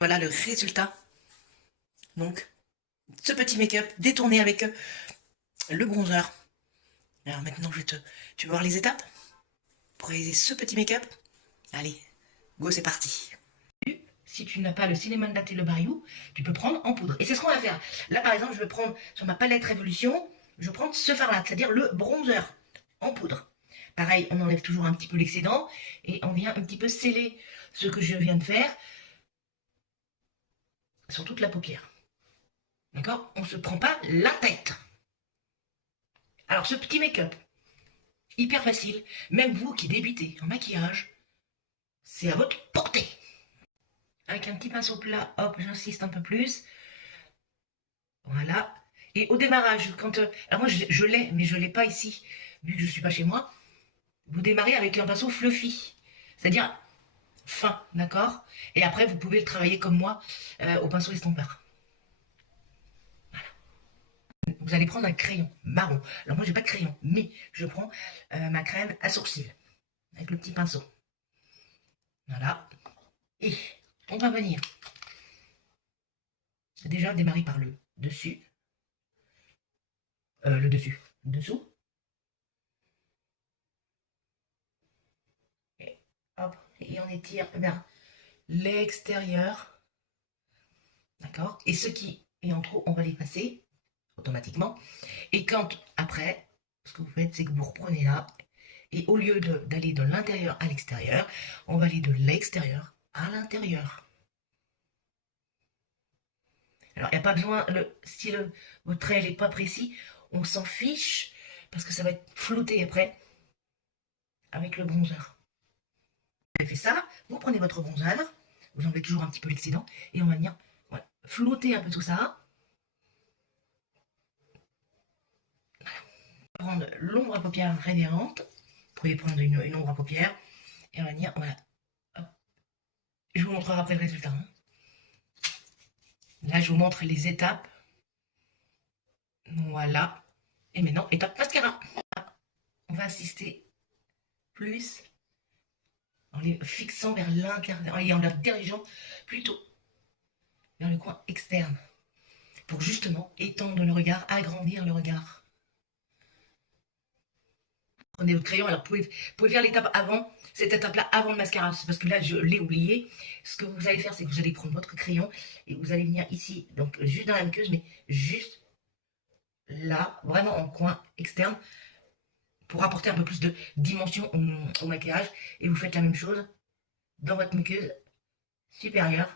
Voilà le résultat. Donc, ce petit make-up détourné avec le bronzer. Alors maintenant, tu veux voir les étapes pour réaliser ce petit make-up? Allez, go, c'est parti. Si tu n'as pas le Cinnamon Latte Le Bayou, tu peux prendre en poudre. Et c'est ce qu'on va faire. Là, par exemple, je vais prendre sur ma palette Révolution, je vais prendre ce fard-là, c'est-à-dire le bronzer en poudre. Pareil, on enlève toujours un petit peu l'excédent et on vient un petit peu sceller ce que je viens de faire sur toute la paupière. D'accord? On ne se prend pas la tête. Alors, ce petit make-up, hyper facile, même vous qui débutez en maquillage, c'est à votre portée. Avec un petit pinceau plat, hop, j'insiste un peu plus. Voilà. Et au démarrage, quand... alors moi, je l'ai, mais je ne l'ai pas ici, vu que je ne suis pas chez moi. Vous démarrez avec un pinceau fluffy, c'est-à-dire fin, d'accord? Et après, vous pouvez le travailler comme moi, au pinceau estompeur. Voilà. Vous allez prendre un crayon marron. Alors moi, j'ai pas de crayon, mais je prends ma crème à sourcils, avec le petit pinceau. Voilà. Et on va venir déjà démarrer par le dessus. Le dessous. Et hop, et on étire vers l'extérieur. D'accord? Et ce qui est en trop, on va les passer automatiquement. Et quand, après, ce que vous faites, c'est que vous reprenez là, et au lieu d'aller de l'intérieur à l'extérieur, on va aller de l'extérieur à l'intérieur. Alors, il n'y a pas besoin, si votre trait n'est pas précis, on s'en fiche, parce que ça va être flouté après, avec le bronzer. Vous avez fait ça, vous prenez votre bronzer, vous enlevez toujours un petit peu l'excédent, et on va venir voilà, flouter un peu tout ça. Prendre l'ombre à paupières révérente. Vous pouvez prendre une ombre à paupières. Et on va venir, voilà. Hop. Je vous montrerai après le résultat. Hein. Là, je vous montre les étapes. Voilà. Et maintenant, étape mascara. On va insister plus en les fixant vers l'intérieur et en la dirigeant plutôt vers le coin externe. Pour justement étendre le regard, agrandir le regard. Prenez votre crayon, alors vous pouvez faire l'étape avant, cette étape-là avant le mascara, c'est parce que là je l'ai oublié. Ce que vous allez faire, c'est que vous allez prendre votre crayon et vous allez venir ici, donc juste dans la muqueuse, mais juste là, vraiment en coin externe, pour apporter un peu plus de dimension au maquillage. Et vous faites la même chose dans votre muqueuse supérieure.